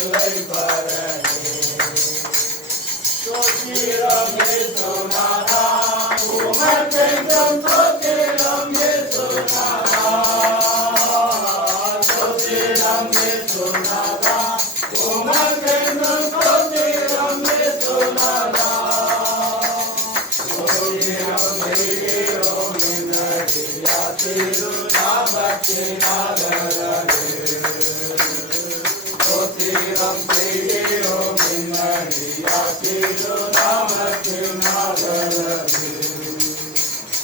இல்லை பரணி சோத்திரம் இயேசுநாதா உமக்கென்றும் சோத்திரம் இயேசுநாதா சோத்திரம் இயேசுநாதா உமக்கென்றும் சோத்திரம் இயேசுநாதா சோத்திரம் செய்கிறோம் என்னடியா திருநாமத்தினாலே சோத்திரம் செய்கிறோம் என்னடியா திருநாமத்தினாலே